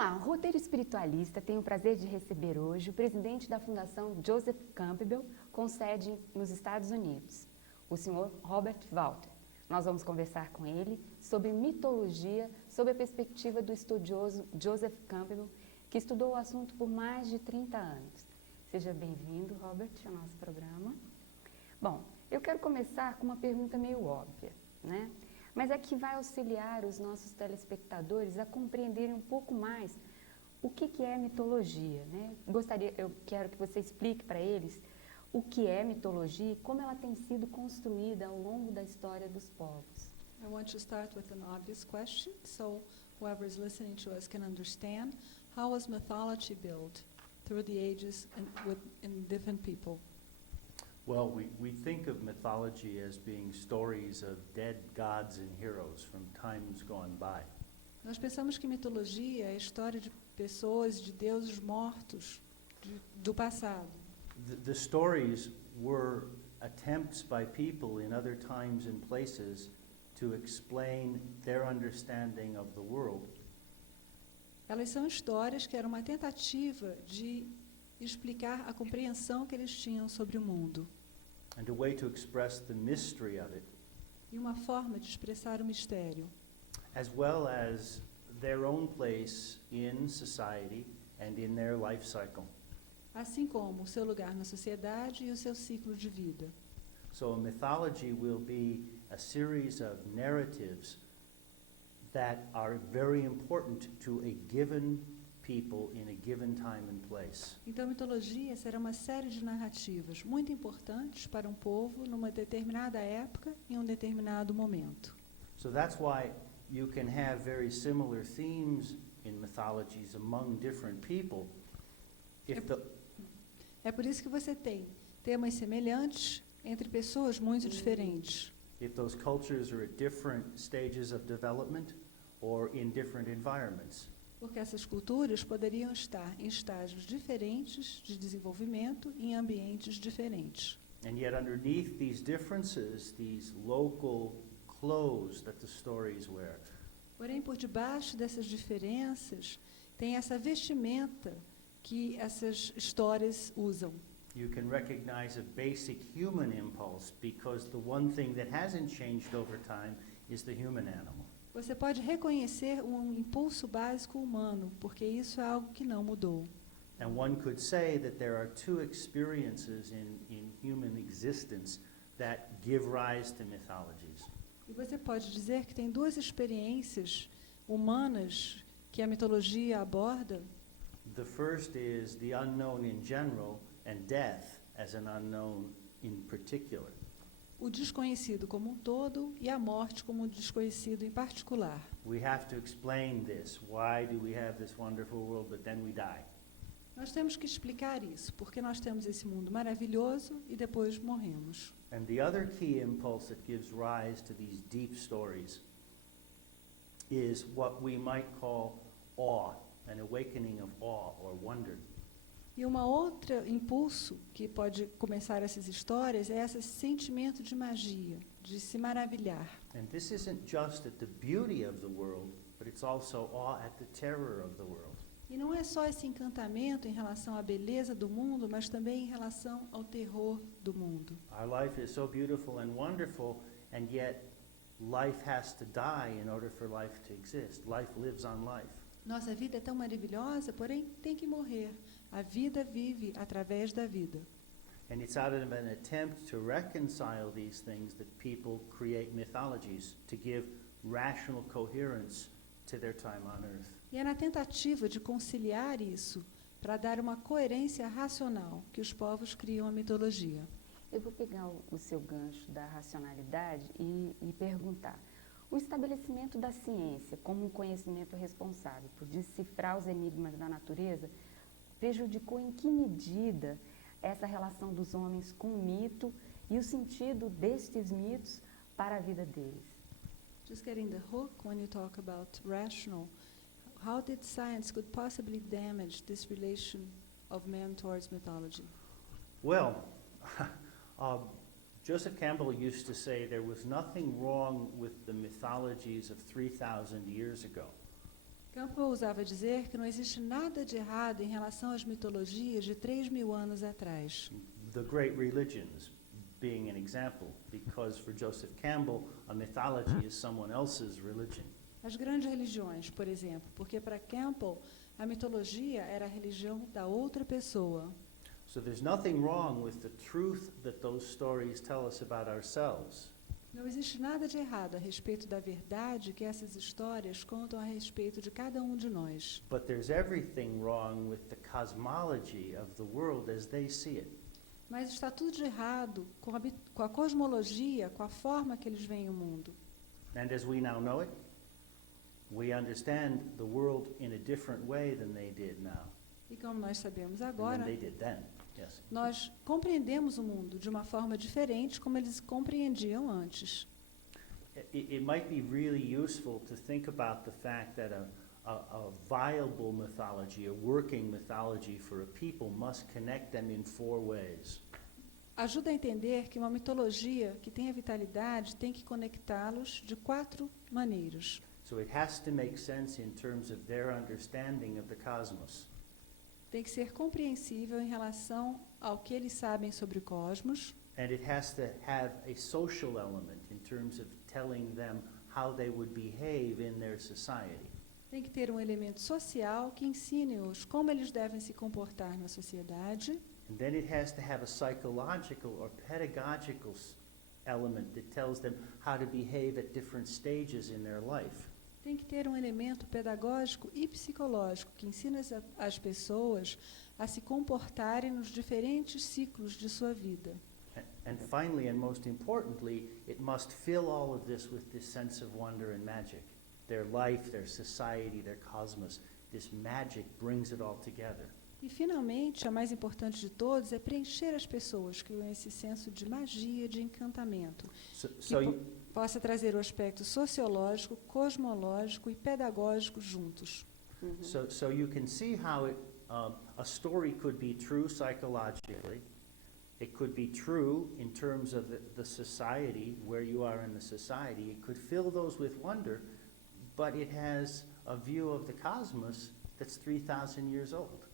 Olá, roteiro espiritualista tem o prazer de receber hoje o presidente da Fundação Joseph Campbell, com sede nos Estados Unidos, o senhor Robert Walter. Nós vamos conversar com ele sobre mitologia, sob a perspectiva do estudioso Joseph Campbell, que estudou o assunto por mais de 30 anos. Seja bem-vindo, Robert, ao nosso programa. Bom, eu quero começar com uma pergunta meio óbvia, né? Mas é que vai auxiliar os nossos telespectadores a compreenderem um pouco mais o que é mitologia, né? Eu quero que você explique para eles o que é mitologia e como ela tem sido construída ao longo da história dos povos. I want to start with an obvious question, so whoever is listening to us can understand. How was mythology built through the ages and in different people? Well, we think of mythology as being stories of dead gods and heroes from times gone by. Nós pensamos que mitologia é a história de pessoas, de deuses mortos do passado. The stories were attempts by people in other times and places to explain their understanding of the world. Elas são histórias que eram uma tentativa de explicar a compreensão que eles tinham sobre o mundo. And a way to express the mystery of it, E uma forma de expressar o mistério, as well as their own place in society and in their life cycle. assim como o seu lugar na sociedade e o seu ciclo de vida. So a mythology will be a series of narratives that are very important to a given people in a given time and place. Então, a mitologia será uma série de narrativas muito importantes para um povo numa determinada época e em um determinado momento. So that's why you can have very similar themes in mythologies among different people. É por isso que você tem temas semelhantes entre pessoas muito diferentes. If those cultures are at different stages of development or in different environments. Porque essas culturas poderiam estar em estágios diferentes de desenvolvimento em ambientes diferentes. And yet underneath these differences, these local clothes that the stories wear. Porém, por debaixo dessas diferenças, tem essa vestimenta que essas histórias usam. You can recognize a basic human impulse because the one thing that hasn't changed over time is the human animal. Você pode reconhecer um impulso básico humano, porque isso é algo que não mudou. And one could say that there are two experiences in human existence that give rise to mythologies. E você pode dizer que tem duas experiências humanas que a mitologia aborda. The first is the unknown in general and death as an unknown in particular. O desconhecido como um todo e a morte como um desconhecido em particular. We have to explain this. Why do we have this wonderful world, but then we die? Nós temos que explicar isso, porque nós temos esse mundo maravilhoso e depois morremos. And the other key impulse that gives rise to these deep stories is what we might call awe, an awakening of awe or wonder. E uma outra impulso que pode começar essas histórias é esse sentimento de magia, de se maravilhar. And this isn't just at the beauty of the world, but it's also awe at the terror of the world. E não é só esse encantamento em relação à beleza do mundo, mas também em relação ao terror do mundo. Our life is so beautiful and wonderful, and yet life has to die in order for life to exist. Life lives on life. Nossa vida é tão maravilhosa, porém tem que morrer. A vida vive através da vida. And it's out of an attempt to reconcile these things that people create mythologies to give rational coherence to their time on earth. E é na tentativa de conciliar isso, para dar uma coerência racional, que os povos criam a mitologia. Eu vou pegar o seu gancho da racionalidade e perguntar. O estabelecimento da ciência como um conhecimento responsável por decifrar os enigmas da natureza prejudicou em que medida essa relação dos homens com o mito e o sentido destes mitos para a vida deles? Just getting the hook when you talk about rational, how did science could possibly damage this relation of man towards mythology? Well, Joseph Campbell used to say there was nothing wrong with the mythologies of 3,000 years ago. Campbell usava dizer que não existe nada de errado em relação às mitologias de 3.000 anos atrás. The great religions being an example, because for Joseph Campbell, a mythology is someone else's religion. As grandes religiões, por exemplo, porque para Campbell a mitologia era a religião da outra pessoa. So there's nothing wrong with the truth that those stories tell us about ourselves. Não existe nada de errado a respeito da verdade que essas histórias contam a respeito de cada um de nós. But there's everything wrong with the cosmology of the world as they see it. Mas está tudo de errado com a cosmologia, com a forma que eles veem o mundo. And as we now know it, we understand the world in a different way than they did now. E como nós sabemos And agora, than they did then. Yes. nós compreendemos o mundo de uma forma diferente como eles compreendiam antes. It might be really useful to think about the fact that a viable mythology, a working mythology for a people must connect them in 4 ways. Ajuda a entender que uma mitologia que tenha vitalidade tem que conectá-los de 4 maneiras. So it has to make sense in terms of their understanding of the cosmos. Tem que ser compreensível em relação ao que eles sabem sobre o cosmos. And it has to have a social element in terms of telling them how they would behave in their society. Tem que ter um elemento social que ensine-os como eles devem se comportar na sociedade. And then it has to have a psychological or pedagogical element that tells them how to behave at different stages in their life. Tem que ter um elemento pedagógico e psicológico que ensina as pessoas a se comportarem nos diferentes ciclos de sua vida. And finally, and most importantly, it must fill all of this with this sense of wonder and magic. Their life, their society, their cosmos, this magic brings it all together. E, finalmente, a mais importante de todos é preencher as pessoas com esse senso de magia, de encantamento, So possa trazer o aspecto sociológico, cosmológico e pedagógico juntos. So you can see how a story could be true psychologically. It could be true in terms of the society, where you are in the society. It could fill those with wonder, but it has a view of the cosmos that's 3,000 years old.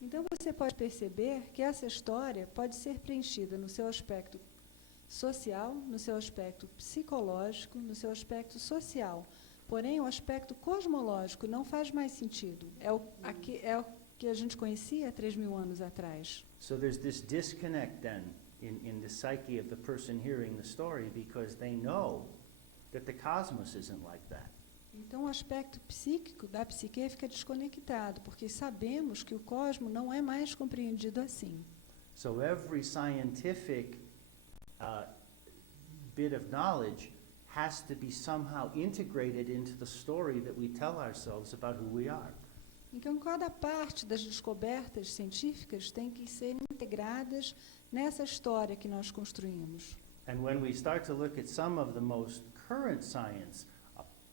Então você pode perceber que essa história pode ser preenchida no seu aspecto social, no seu aspecto psicológico, no seu aspecto social. Porém, o aspecto cosmológico não faz mais sentido. É o que a gente conhecia há 3.000 anos atrás. So there's this disconnect then in the psyche of the person hearing the story, because they know that the cosmos isn't like that. Então, o aspecto psíquico da psique fica desconectado, porque sabemos que o cosmos não é mais compreendido assim. So every scientific bit of knowledge has to be somehow integrated into the story that we tell ourselves about who we are. Então, cada parte das descobertas científicas tem que ser integradas nessa história que nós construímos. And when we start to look at some of the most current science,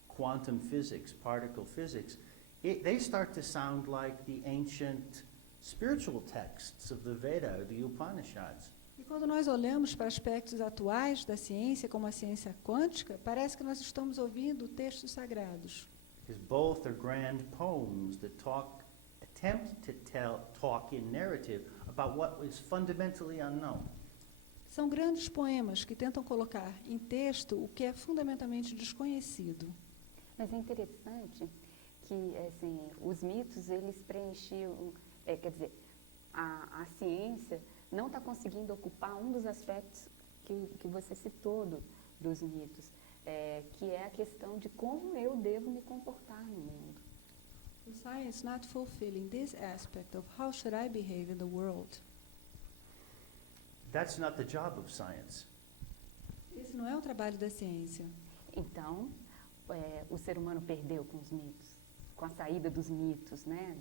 quantum physics, particle physics, they start to sound like the ancient spiritual texts of the Veda, the Upanishads. E quando nós olhamos para aspectos atuais da ciência, como a ciência quântica, parece que nós estamos ouvindo textos sagrados. Because both are grand poems that attempt to talk in narrative about what is fundamentally unknown. São grandes poemas que tentam colocar em texto o que é fundamentalmente desconhecido. Mas é interessante que assim, os mitos, eles preenchiam, quer dizer, a ciência não está conseguindo ocupar um dos aspectos que você citou dos mitos, que é a questão de como eu devo me comportar no mundo. The science not fulfilling this aspect of how should I behave in the world. That's not the job of science. Esse não é o trabalho da ciência. Então, o ser humano perdeu com os mitos, com a saída dos mitos, né,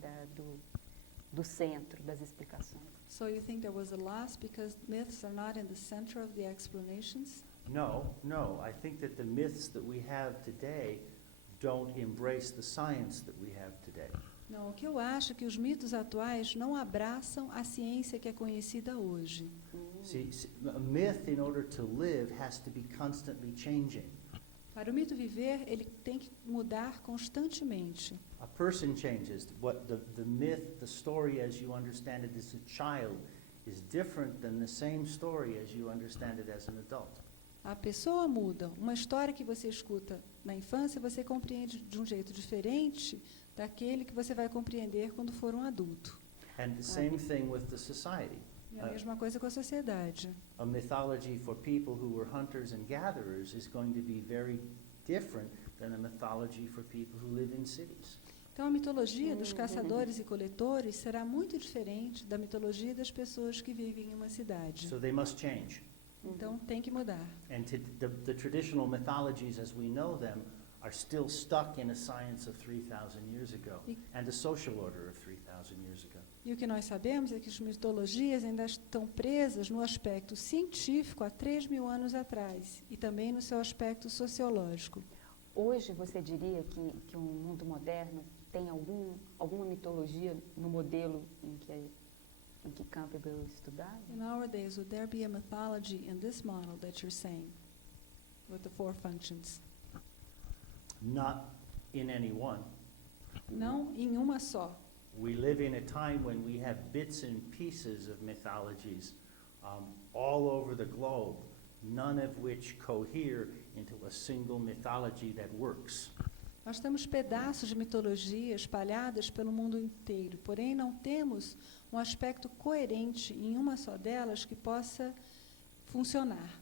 do centro das explicações. So you think there was a loss because myths are not in the center of the explanations? No. I think that the myths that we have today don't embrace the science that we have today. Não, o que eu acho é que os mitos atuais não abraçam a ciência que é conhecida hoje. See, a myth, in order to live, has to be constantly changing. Para o mito viver, ele tem que mudar constantemente. A person changes. What the myth, the story as you understand it as a child is different than the same story as you understand it as an adult. A pessoa muda. Uma história que você escuta na infância, você compreende de um jeito diferente daquele que você vai compreender quando for um adulto. And the same thing with the society. E a mesma coisa com a sociedade. A mythology for people who were hunters and gatherers is going to be very different than a mythology for people who live in cities. Então, a mitologia dos caçadores e coletores será muito diferente da mitologia das pessoas que vivem em uma cidade. So they must change. Então, tem que mudar. And the traditional mythologies as we know them are still stuck in a science of 3,000 years ago and a social order of 3,000 years ago. E o que nós sabemos é que as mitologias ainda estão presas no aspecto científico há 3.000 anos atrás e também no seu aspecto sociológico. Hoje, você diria que o mundo moderno tem alguma mitologia no modelo em que Campbell estudava? In our days, would there be a mythology in this model that you're saying, with the 4 functions? Not in any one. Não em uma só. We live in a time when we have bits and pieces of mythologies all over the globe, none of which cohere into a single mythology that works. Nós temos pedaços de mitologia espalhadas pelo mundo inteiro, porém não temos um aspecto coerente em uma só delas que possa funcionar.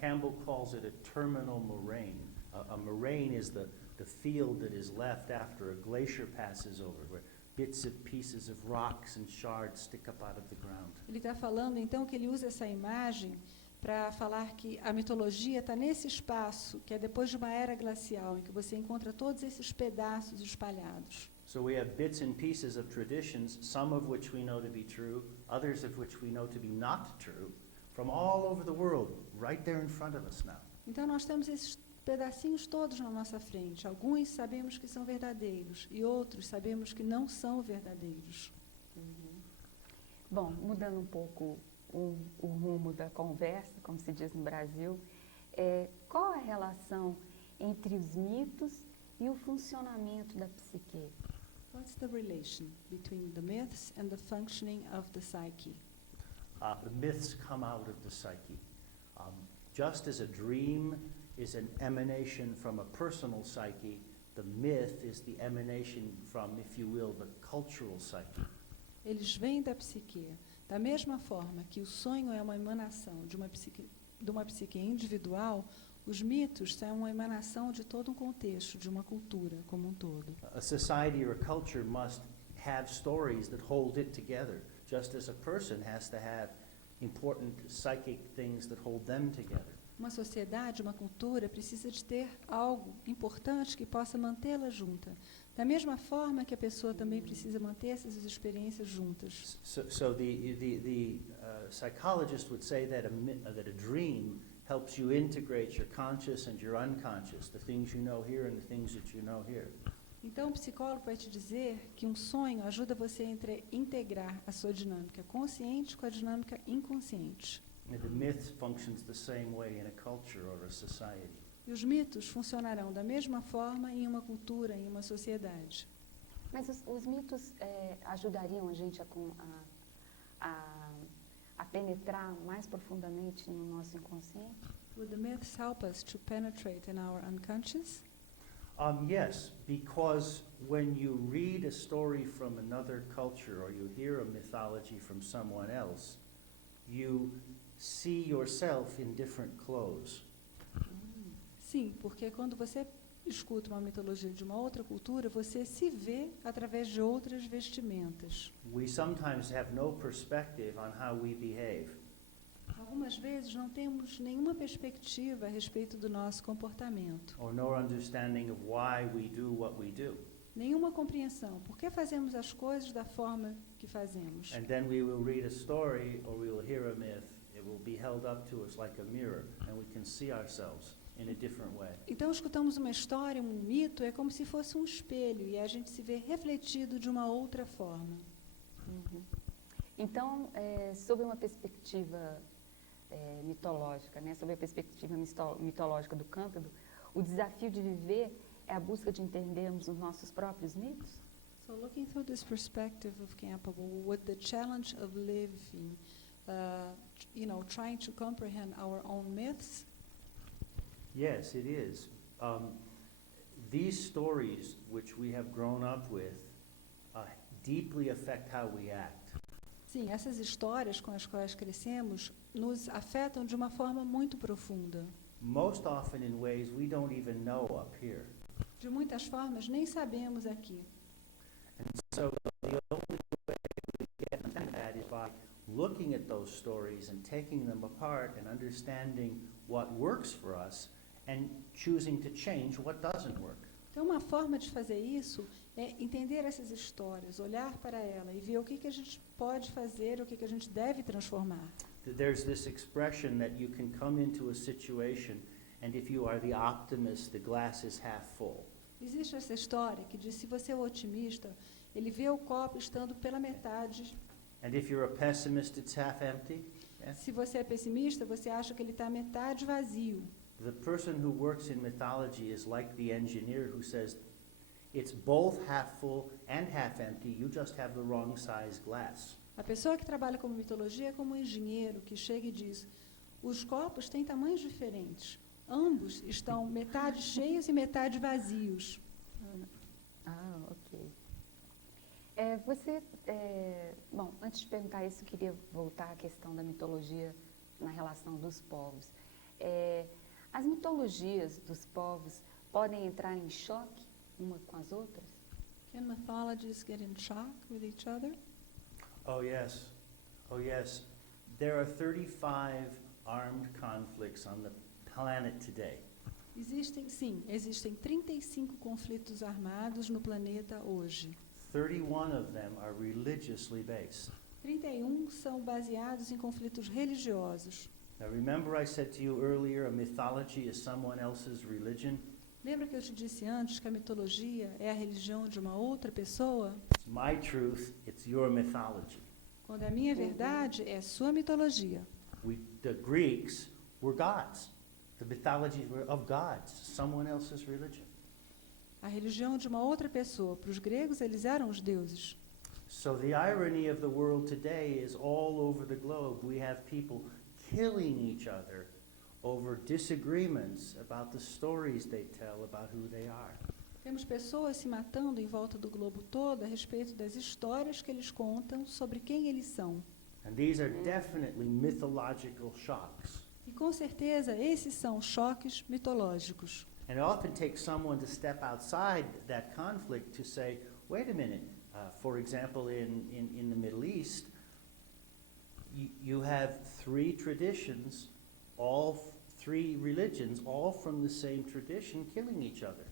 Campbell calls it a terminal moraine. A moraine is the field that is left after a glacier passes over, where bits of pieces of rocks and shards stick up out of the ground. Ele está falando, então, que ele usa essa imagem para falar que a mitologia está nesse espaço, que é depois de uma era glacial, em que você encontra todos esses pedaços espalhados. So we have bits and pieces of traditions, some of which we know to be true, others of which we know to be not true, from all over the world, right there in front of us now. Então, nós temos esses pedacinhos todos na nossa frente. Alguns sabemos que são verdadeiros e outros sabemos que não são verdadeiros. Bom, mudando um pouco o rumo da conversa, como se diz no Brasil, qual a relação entre os mitos e o funcionamento da psique? What's the relation between the myths and the functioning of the psyche? The myths come out of the psyche. Just as a dream is an emanation from a personal psyche, the myth is the emanation from, if you will, the cultural psyche. Eles vêm da psique. Da mesma forma que o sonho é uma emanação de uma psique individual, os mitos são uma emanação de todo um contexto, de uma cultura como um todo. A society or a culture must have stories that hold it together, just as a person has to have important psychic things that hold them together. Uma sociedade, uma cultura, precisa de ter algo importante que possa mantê-la junta. Da mesma forma que a pessoa também precisa manter essas experiências juntas. So the psychologist would say that a dream helps you integrate your conscious and your unconscious, the things you know here and the things that you know here. Então, o psicólogo vai te dizer que um sonho ajuda você a integrar a sua dinâmica consciente com a dinâmica inconsciente. And the myth functions the same way in a culture or a society. E os mitos funcionarão da mesma forma em uma cultura, em uma sociedade. Mas os mitos ajudariam a gente a penetrar mais profundamente no nosso inconsciente? Would the myths help us to penetrate in our unconscious? Yes, because when you read a story from another culture or you hear a mythology from someone else, you see yourself in different clothes. Sim, porque quando você escuta uma mitologia de uma outra cultura, você se vê através de outras vestimentas. We sometimes have no perspective on how we behave. Algumas vezes não temos nenhuma perspectiva a respeito do nosso comportamento. Or no understanding of why we do what we do. Nenhuma compreensão. Por que fazemos as coisas da forma que fazemos? And then we will read a story or we will hear a myth. It will be held up to us like a mirror and we can see ourselves in a different way. Então, escutamos uma história, um mito, é como se fosse um espelho e a gente se vê refletido de uma outra forma. Então, sob uma perspectiva mitológica, né, sob a perspectiva mitológica do Campbell, O desafio de viver é a busca de entendermos os nossos próprios mitos? So looking through this perspective of Campbell, would the challenge of living, trying to comprehend our own myths? Yes, it is. These stories, which we have grown up with, deeply affect how we act. Sim, essas histórias com as quais crescemos nos afetam de uma forma muito profunda. Most often in ways we don't even know up here. De muitas formas, nem sabemos aqui. And so the only way we get that is by looking at those stories and taking them apart and understanding what works for us and choosing to change what doesn't work. Então, uma forma de fazer isso é entender essas histórias, olhar para ela e ver o que a gente pode fazer, o que a gente deve transformar. There's this expression that you can come into a situation and if you are the optimist, the glass is half full. Existe essa história que diz, se você é o otimista, ele vê o copo estando pela metade. And if you're a pessimist, it's half empty. Yeah? Se você é pessimista, você acha que ele está metade vazio. The person who works in mythology is like the engineer who says, it's both half full and half empty, you just have the wrong size glass. A pessoa que trabalha como mitologia é como um engenheiro que chega e diz, os copos têm tamanhos diferentes. Ambos estão metade cheios e metade vazios. Ok. Bom, antes de perguntar isso, eu queria voltar à questão da mitologia na relação dos povos. As mitologias dos povos podem entrar em choque uma com as outras? Can mythologies get in shock with each other? Oh yes, oh yes. There are 35 armed conflicts on the planet today. Existem 35 conflitos armados no planeta hoje. 31 of them are religiously based. 31 são baseados em conflitos religiosos. Now remember I said to you earlier, a mythology is someone else's religion? Lembra que eu te disse antes que a mitologia é a religião de uma outra pessoa? It's my truth, it's your mythology. Quando a minha verdade é sua mitologia. The Greeks were gods. The mythologies were of gods, someone else's religion. A religião de uma outra pessoa. Para os gregos, eles eram os deuses. So the irony of the world today is all over the globe we have people killing each other over disagreements about the stories they tell about who they are. Temos pessoas se matando em volta do globo todo a respeito das histórias que eles contam sobre quem eles são. And these are definitely mythological shocks. E com certeza esses são choques mitológicos. And it often takes someone to step outside that conflict to say, wait a minute, for example, in the Middle East, you have three traditions, three religions, all from the same tradition, killing each other.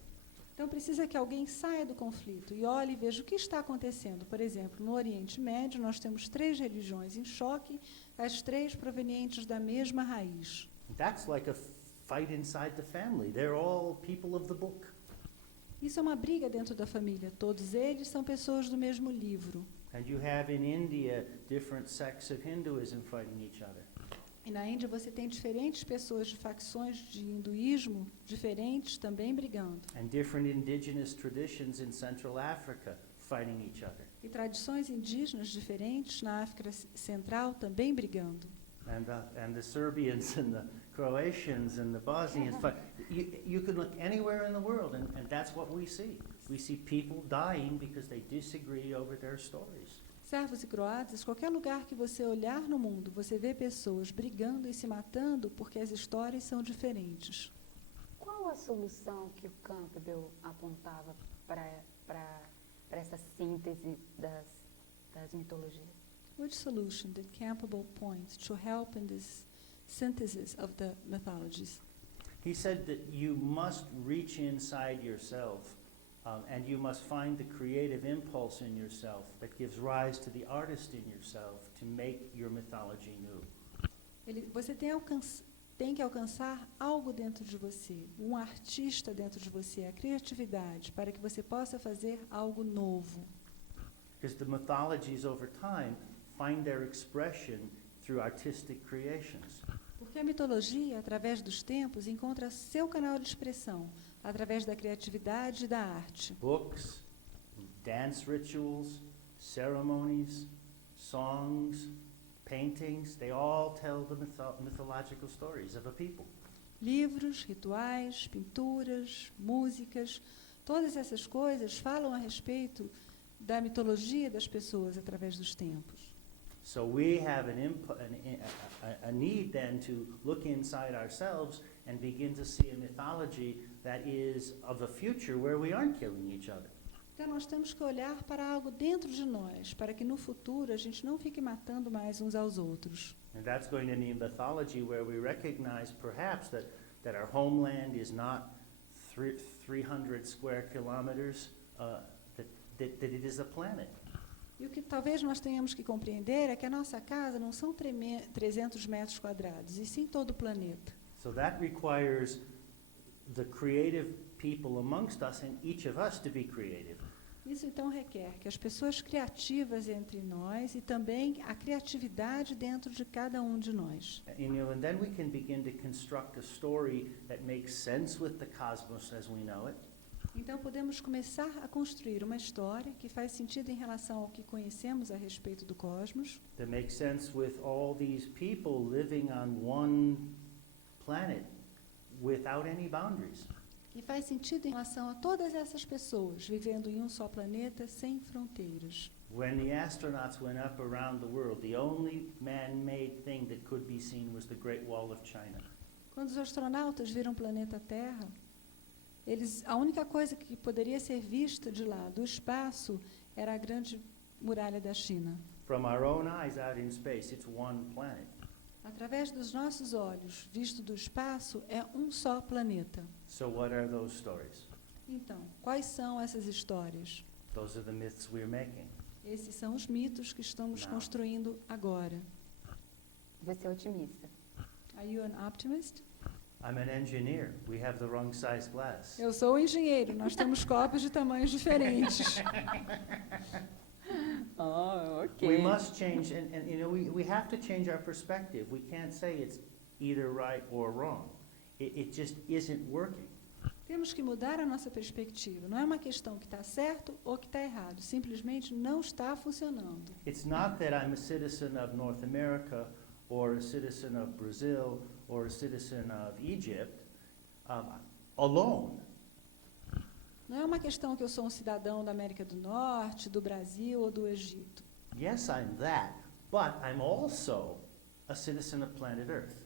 Então precisa que alguém saia do conflito e olhe e veja o que está acontecendo. Por exemplo, no Oriente Médio nós temos 3 religiões em choque, as 3 provenientes da mesma raiz. That's like a fight inside the family. They're all people of the book. Isso é uma briga dentro da família. Todos eles são pessoas do mesmo livro. And you have in India different sects of Hinduism fighting each other. E na Índia você tem diferentes pessoas de facções de hinduísmo diferentes também brigando. And different indigenous traditions in Central Africa fighting each other. E tradições indígenas diferentes na África Central também brigando. And the Serbians and the Croatians and the Bosnians fight. You can look anywhere in the world and that's what we see. We see people dying because they disagree over their stories. Servos e croatas, qualquer lugar que você olhar no mundo, você vê pessoas brigando e se matando porque as histórias são diferentes. Qual a solução que o Campbell apontava para essa síntese das mitologias? Which solution did Campbell point to help in this synthesis of the mythologies? He said that you must reach inside yourself and you must find the creative impulse in yourself that gives rise to the artist in yourself to make your mythology new. Você tem que alcançar algo dentro de você, um artista dentro de você, a criatividade, para que você possa fazer algo novo. Because the mythologies over time find their expression through artistic creations. Porque a mitologia, através dos tempos, encontra seu canal de expressão, através da criatividade e da arte. Books, dance rituals, ceremonies, songs, paintings, they all tell the mythological stories of a people. Livros, rituais, pinturas, músicas, todas essas coisas falam a respeito da mitologia das pessoas através dos tempos. So we have a need then to look inside ourselves and begin to see a mythology that is of a future where we aren't killing each other. Então nós temos que olhar para algo dentro de nós, para que no futuro a gente não fique matando mais uns aos outros. And that's going to need mythology where we recognize perhaps that our homeland is not 300 square kilometers, that it is a planet. E o que talvez nós tenhamos que compreender é que a nossa casa não são 300 metros quadrados, e sim todo o planeta. So that requires the creative people amongst us and each of us to be creative. Isso então requer que as pessoas criativas entre nós e também a criatividade dentro de cada um de nós. And then we can begin to construct a story that makes sense with the cosmos as we know it. Então podemos começar a construir uma história que faz sentido em relação ao que conhecemos a respeito do cosmos, That makes sense with all these people living on one planet without any boundaries. que faz sentido em relação a todas essas pessoas vivendo em um só planeta sem fronteiras. When the astronauts went up around the world, the only man-made thing that could be seen was the Great Wall of China. Quando os astronautas viram o planeta Terra, a única coisa que poderia ser vista de lá, do espaço, era a grande muralha da China. From our own eyes out in space, it's one planet. Através dos nossos olhos, visto do espaço, é um só planeta. So what are those stories? Então, quais são essas histórias? Those are the myths we're making. Esses são os mitos que estamos Não. construindo agora. Você é otimista. Are you an optimist? I'm an engineer. We have the wrong size glass. Eu sou engenheiro, nós temos copos de tamanhos diferentes. Oh, ok. We must change, and you know, we have to change our perspective. We can't say it's either right or wrong. It just isn't working. Temos que mudar a nossa perspectiva. Não é uma questão que está certo ou que está errado. Simplesmente não está funcionando. It's not that I'm a citizen of North America or a citizen of Brazil or a citizen of Egypt alone. Não é uma questão que eu sou um cidadão da América do Norte, do Brasil ou do Egito. Yes, I'm that, but I'm also a citizen of planet Earth.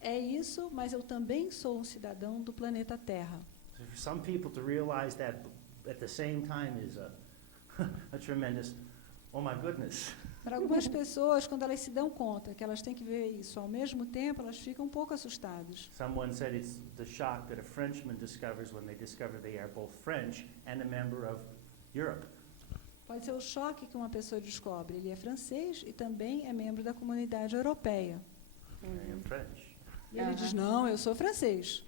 É isso, mas eu também sou um cidadão do planeta Terra. So for some people to realize that at the same time is a tremendous, oh my goodness. Para algumas pessoas, quando elas se dão conta que elas têm que ver isso ao mesmo tempo, elas ficam um pouco assustadas. Someone said it's the shock that a Frenchman discovers when they discover they are both French and a member of Europe. Pode ser o choque que uma pessoa descobre. Ele é francês e também é membro da comunidade europeia. I am French. E ele diz, não, eu sou francês.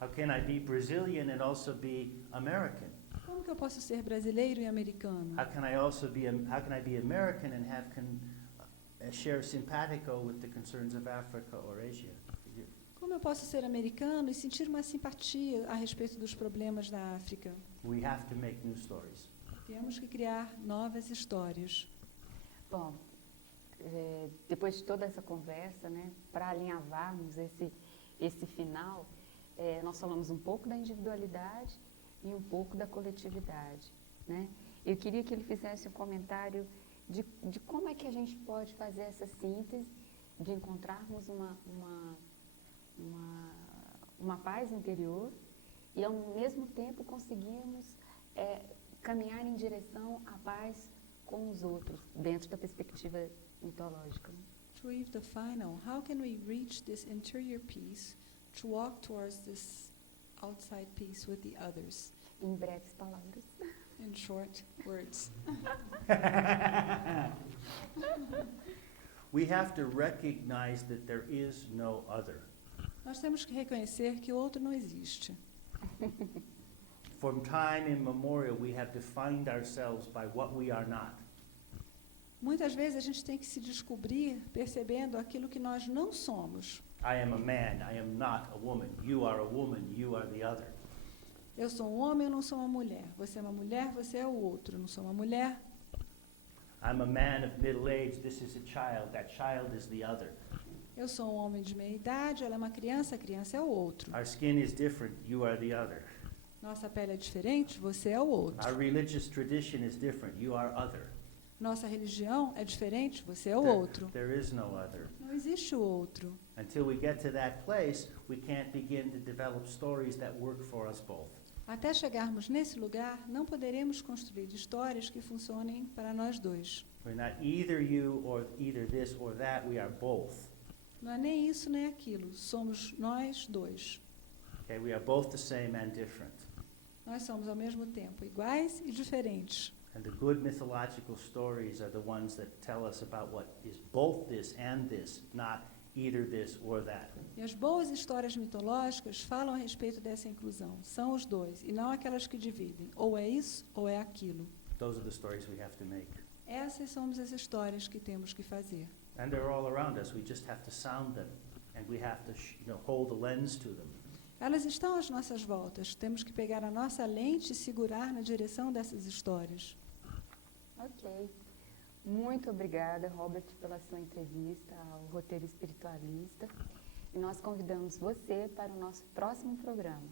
How can I be Brazilian and also be American? Como que eu posso ser brasileiro e americano? How can I be American and share simpatico with the concerns of Africa or Asia? Como eu posso ser americano e sentir uma simpatia a respeito dos problemas da África? We have to make new stories. Temos que criar novas histórias. Bom, depois de toda essa conversa, né, para alinhavarmos esse final, nós falamos um pouco da individualidade e um pouco da coletividade, né? Eu queria que ele fizesse um comentário de como é que a gente pode fazer essa síntese de encontrarmos uma paz interior e, ao mesmo tempo, conseguirmos caminhar em direção à paz com os outros, dentro da perspectiva mitológica. To weave the final, how can we reach this interior peace to walk towards this outside peace with the others? Em breves palavras. In short words. We have to recognize that there is no other. Nós temos que reconhecer que o outro não existe. From time immemorial, we have defined ourselves by what we are not. Muitas vezes a gente tem que se descobrir percebendo aquilo que nós não somos. I am a man, I am not a woman. You are a woman, you are the other. Eu sou um homem, eu não sou uma mulher. Você é uma mulher, você é o outro. Eu não sou uma mulher. I'm a man of middle age, this is a child, that child is the other. Eu sou um homem de meia idade, ela é uma criança, a criança é o outro. Our skin is different, you are the other. Nossa pele é diferente, você é o outro. Our religious tradition is different, you are other. Nossa religião é diferente, você é o outro. There is no other. Não existe o outro. Until we get to that place, we can't begin to develop stories that work for us both. Até chegarmos nesse lugar, não poderemos construir histórias que funcionem para nós dois. We're not either you or either this or that, we are both. Não é nem isso nem aquilo, somos nós dois. Okay, we are both the same and different. Nós somos ao mesmo tempo iguais e diferentes. And the good mythological stories are the ones that tell us about what is both this and this, not either this or that. E as boas histórias mitológicas falam a respeito dessa inclusão. São os dois, e não aquelas que dividem. Ou é isso, ou é aquilo. Those are the stories we have to make. Essas somos as histórias que temos que fazer. And they're all around us. We just have to sound them, and we have to, hold the lens to them. Elas estão às nossas voltas. Temos que pegar a nossa lente e segurar na direção dessas histórias. Ok. Muito obrigada, Robert, pela sua entrevista ao Roteiro Espiritualista. E nós convidamos você para o nosso próximo programa.